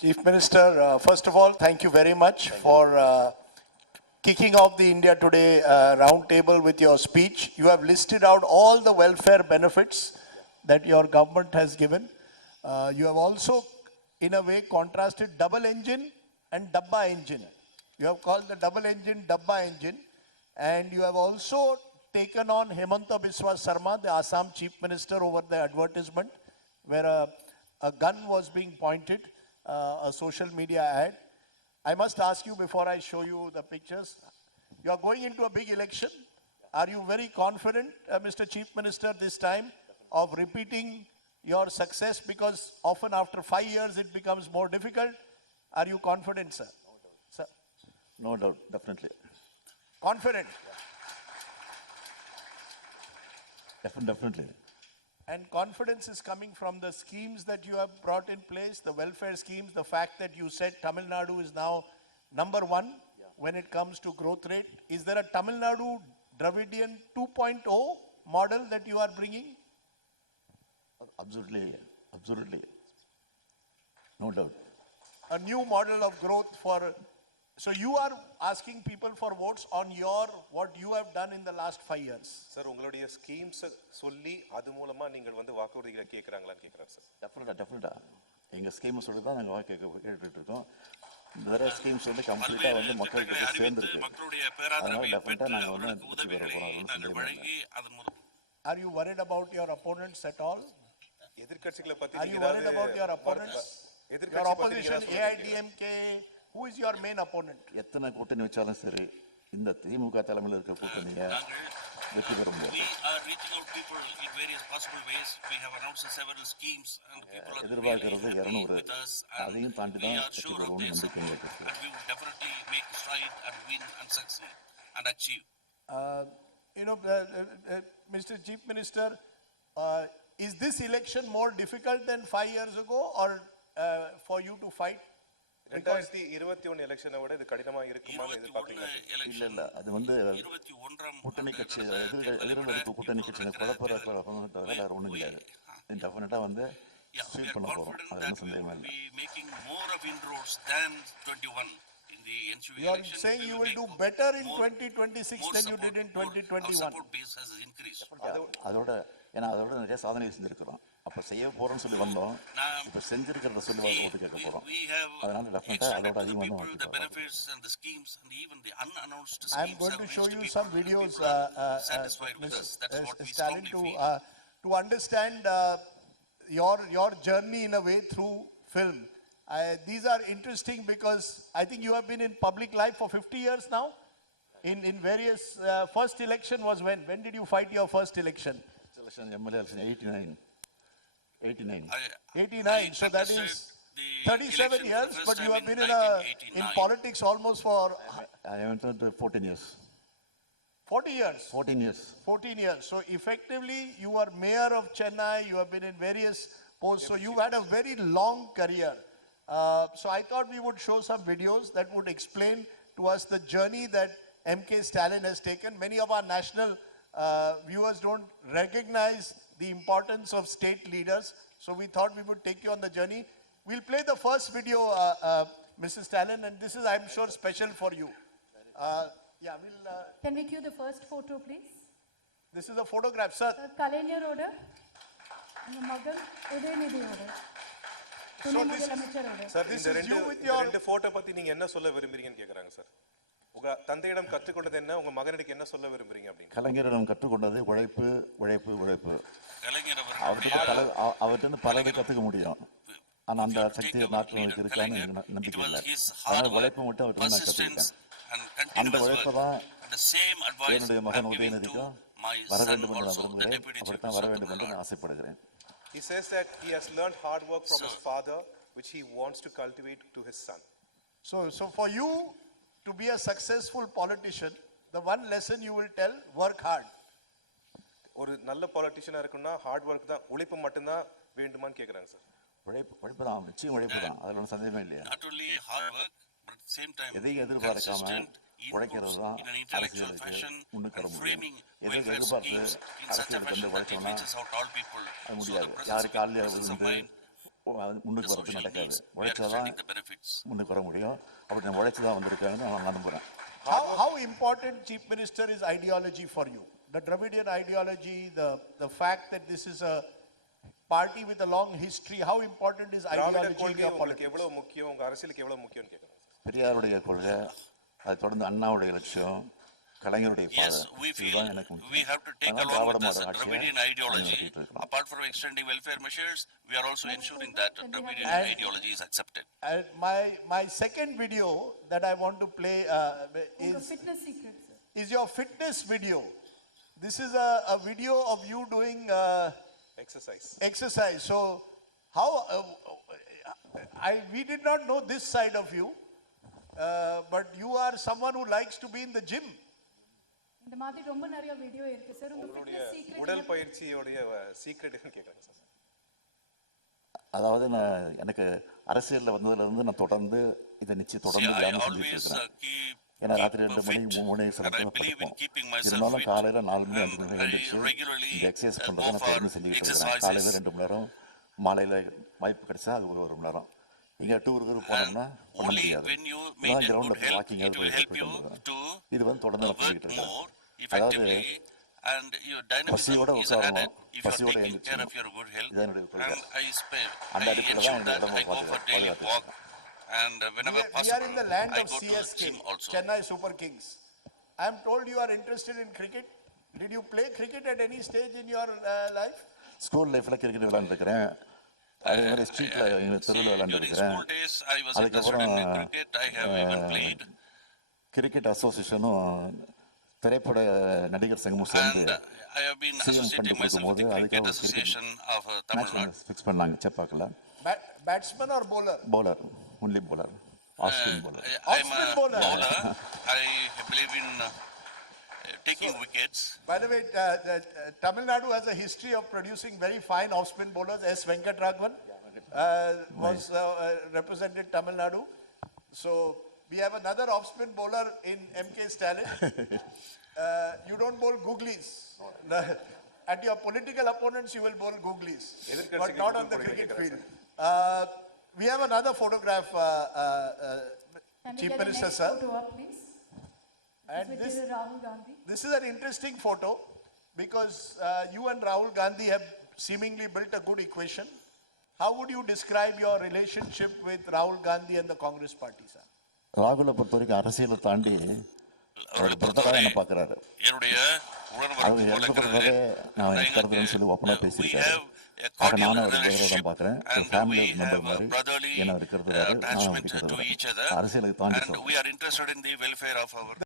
Chief Minister, first of all, thank you very much for kicking off the India Today round table with your speech. You have listed out all the welfare benefits that your government has given. You have also, in a way, contrasted double engine and dabba engine. You have called the double engine dabba engine, and you have also taken on Hemanta Biswa Sarma, the Assam Chief Minister, over the advertisement where a gun was being pointed, a social media ad. I must ask you before I show you the pictures, you are going into a big election. Are you very confident, Mr. Chief Minister, this time of repeating your success? Because often after 5 years it becomes more difficult. Are you confident, sir? Sir? No doubt, definitely. Confident? Definitely. And confidence is coming from the schemes that you have brought in place, the welfare schemes, the fact that you said Tamil Nadu is now number one when it comes to growth rate. Is there a Tamil Nadu Dravidian 2.0 model that you are bringing? Absolutely. No doubt. A new model of growth for, so you are asking people for votes on your, what you have done in the last 5 years. Sir உங்களுடைய ஸ்கீம்ஸ் சொல்லி அது மூலமா நீங்கள் வந்து வாக்குறுதிகளை கேட்கறாங்களான்னு கேட்கறாங்க சார். டெஃபினட்டா எங்க ஸ்கீம் சொல்லி தான் நாங்க கேட்டுட்டு இருக்கோம். வேற ஸ்கீம்ஸ் வந்து கம்ப்ளீட்டா வந்து மக்களுக்கு சேர்ந்துருக்கு. மக்களுடைய பேராதரவை டெஃபினட்டா நாங்க வந்து பெற்று உதவிகளை நாங்கள் வழங்கி அதன் மூலம். Are you worried about your opponents at all? எதிர்க்கட்சிகளை பத்தி Are you worried about your opponents? Your opposition, AIDMK, who is your main opponent? எத்தனை கூட்டணி வச்சாலும் சரி இந்த திமுக தலைமையில் இருக்க கூட்டணியை வெற்றி பெற முடியாது. We are reaching out people in various possible ways. We have announced several schemes and people are எதிர்பார்க்கிறது 200. with us. அதையும் தாண்டி We தான் are வெற்றி sure of பெறுவோம்னு their நம்பிக்கை support இருக்கு. and we will definitely make stride and win and succeed and achieve. Mr. Chief Minister, is this election more difficult than 5 years ago or for you to fight? 2021 எலெக்ஷனை விட இது கடினமா இருக்குமான்னு எதிர்பார்க்கறீங்க? இல்ல அது வந்து 21 கூட்டணி கட்சி எதிரில் இருக்க கூட்டணி கட்சியை குழப்பம் தவிர வேற ஒண்ணும் கிடையாது. டெஃபினட்டா வந்து we ஸ்வீப் are பண்ண போறோம். confident அது that ஒன்றும் we சந்தேகமே will இல்லை. be making more of inroads than 21 in the ensuing You are election. saying We you will will do make better in more- 2026 more than you support, did in more- Our 2021. support base has increased. அதோட நிறைய சாதனை செஞ்சிருக்கிறோம். அப்ப செய்ய போறோம்னு சொல்லி வந்தோம். இப்ப செஞ்சிருக்கிறத சொல்லி ஓட்டு கேட்க போறோம். We have அதனால டெஃபினட்டா extended அதோட to the அதிகமா people தான் the benefits and the schemes and even the unannounced schemes. I am going to have show reached you people some and videos, people are satisfied with us. That's what we Stalin, strongly feel. to understand your journey in a way through film. These are interesting because I think you have been in public life for 50 years now. In various, first election was when? When did you fight your first election? MLA election 89. 89. So that is The 37 election years, for the but first you time have been in 1989. politics almost for I went to 14 years. 40 years. 14 years. 14 years. So effectively, you are mayor of Chennai, you have been in various posts, so you've had a very long career. So I thought we would show some videos that would explain to us the journey that MK Stalin has taken. Many of our national viewers don't recognize the importance of state leaders, so we thought we would take you on the journey. We'll play the first video, Mrs. Stalin, and this is, I'm sure, special for you. Yeah, we'll... Can we cue the first photo, please? This is a photograph, sir. கலைஞரோட மகள் உதயநிதியோட துணை முதலமைச்சரோட. Sir This இந்த is you with இந்த your- ரெண்டு போட்டோ பத்தி நீங்க என்ன சொல்ல விரும்புறீங்கன்னு கேக்குறாங்க சார். உங்க தந்தையிடம் கற்றுக்கொண்டது என்ன, உங்க மகனுக்கு என்ன சொல்ல விரும்புறீங்க அப்படின்னு. கலைஞரிடம் கற்றுக்கொண்டது உழைப்பு. கலைஞர் அவர்கிட்ட பலரை கத்துக்க முடியும். ஆனா அந்த சக்தி நாட்டில் எனக்கு இருக்கான்னு எனக்கு நம்பிக்கை இல்லை. அதனால உழைப்பு மட்டும் அவர்கிட்ட நான் கற்றுக்கிட்டேன். அந்த உழைப்பை தான் என்னுடைய மகன் உதயநிதிக்கும் வர வேண்டும் என்று நான் விரும்புகிறேன். அப்படித்தான் வர வேண்டும் என்று நான் ஆசைப்படுகிறேன். He says that he has learned hard work from his father, which he wants to cultivate to his son. So for you to be a successful politician, the one lesson you will tell, work hard. ஒரு நல்ல பொலிட்டிஷியனா இருக்கணும்னா hard work தான், உழைப்பு மட்டும்தான் வேண்டுமான்னு கேக்குறாங்க சார். உழைப்பு தான், நிச்சயம் உழைப்பு தான், அதுல ஒன்றும் சந்தேகமே இல்லையா. not only hard work but at the same time எதையும் எதிர்பார்க்காம consistent உழைக்கிறது தான் in an intellectual fashion அரசியலுக்கு முன்னுக்கு வர and முடியும். framing எதையும் welfare எதிர்பார்த்து schemes in such a அரசியலுக்கு fashion வந்து that it உழைச்சோம்னா reaches out all people. அது So the முடியாது. presence யாரு of காலையில presence of விழுந்து mind முன்னுக்கு வரது social நடக்காது. needs. We are உழைச்சாதான் extending the benefits. முன்னுக்கு வர முடியும். அப்படி நான் உழைச்சு தான் வந்திருக்கேன்னு நான் நம்புறேன். How important, Chief Minister, is ideology for you? The Dravidian ideology, the fact that this is a party with a long history, how important is Dravida ideology in கொள்கை your உங்களுக்கு politics? எவ்வளவு முக்கியம், உங்க அரசியலுக்கு எவ்வளவு முக்கியம்னு கேக்குறாங்க சார். பெரியாருடைய கொள்கை, அதை தொடர்ந்து அண்ணாவுடைய லட்சியம், கலைஞருடைய Yes, பாதை, we feel இதுதான் எனக்கு முக்கியம். we have to take அதனால along திராவிட with this மாடல் ஆட்சியை Dravidian ideology. நடத்திட்டு இருக்கிறோம். Apart from extending welfare measures, we are also ensuring that Dravidian And- ideology is accepted. And my second video that I want to play உங்க is fitness secret, sir. is your fitness video. This is a video of you doing exercise. exercise. So how we did not know this side of you, but you are someone who likes to be in the gym. இந்த மாதிரி ரொம்ப நிறைய வீடியோ இருக்கு சார். உங்க fitness secret உடல் பயிற்சியோடைய சீக்ரெட்னு கேக்குறாங்க சார். அதாவது எனக்கு அரசியல்ல வந்ததுல இருந்து நான் தொடர்ந்து இதை நிச்சயம் See, தொடர்ந்து I தியானம் செஞ்சுட்டு always இருக்கிறேன். keep ஏன்னா ராத்திரி 2 மணி fit, 3 மணி and I சிறப்பாக believe in keeping myself இருந்தாலும் fit. காலையில 4 மணி 5 மணி I எழுந்திரிச்சு regularly இந்த எக்ஸசைஸ் go பண்றதை நான் for தொடர்ந்து செஞ்சுட்டு இருக்கிறேன். exercises. காலையில 2 மணி நேரம், மாலையில வாய்ப்பு கிடைச்சா அது ஒரு 1 மணி நேரம். இங்க டூருக்கு போனோம்னா பண்ண Only முடியாது. when you நான் maintain கிரவுண்ட்ல good போய் health, walking it will help you to இது வந்து தொடர்ந்து நான் work பண்ணிட்டு இருக்கேன். more அதாவது effectively, and your dynamism பசியோட is added உட்காரணும், if you are பசியோட taking care எழுந்திரிச்சணும். of your good health. இதான் என்னுடைய கொள்கை. And அந்த I அடிப்படையில ensure தான் இந்த that உடம்பை I go for daily பாதுகாத்துட்டு walk, and whenever We are possible, in the land I of go to CSK, gym also. Chennai Super Kings. I am told you are interested in cricket. Did you play cricket at any stage in your life? School லைஃப்ல கிரிக்கெட் விளையாண்டுருக்கிறேன். அதே மாதிரி ஸ்ட்ரீட்ல தெருவில் During விளையாண்டுருக்கிறேன். school days, I was interested அதுக்கப்புறம் in cricket. I have even played. Cricket அசோசியேஷனும் திரைப்பட நடிகர் சங்கமும் சேர்ந்து And I have been CM associating fund myself with கொடுக்கும்போது the அதுக்காக Cricket ஒரு cricket Association of Tamil match Nadu. Fix பண்ணாங்க செப்பாக்கில். Batsman or bowler? Bowler, only bowler, Australian bowler. I'm a Off-spin bowler. bowler. I believe in taking wickets. By the way, Tamil Nadu has a history of producing very fine off-spin bowlers. S. Venkatraghavan was represented Tamil Nadu. So we have another off-spin bowler in M.K. Stalin. You don't bowl googlies. At your political opponents, you will bowl googlies, but not on the cricket field. We have another photograph, Can we Chief get the Minister, next sir. photo up, please? And With this, Rahul Gandhi. this is an interesting photo because you and Rahul Gandhi have seemingly built a good equation. How would you describe your relationship with Rahul Gandhi and the Congress party, sir? ராகுலை பொறுத்த வரைக்கும் அரசியலை தாண்டி ஒரு பிரதராக என்ன பார்க்குறாரு. என்னுடைய அவர் உணர்வு போல எழுத இருக்கிறது. பிறகு நான் இருக்கிறதுன்னு சொல்லி ஓப்பனாக பேசியிருக்காரு. ஆக நானும் ஒரு பிரதராக தான் பார்க்குறேன். ஒரு ஃபேமிலி மெம்பர் மாதிரி என்ன இருக்கிறது, நானும் இருக்கிறது. அரசியலுக்கு தாண்டி and we are interested in the welfare of our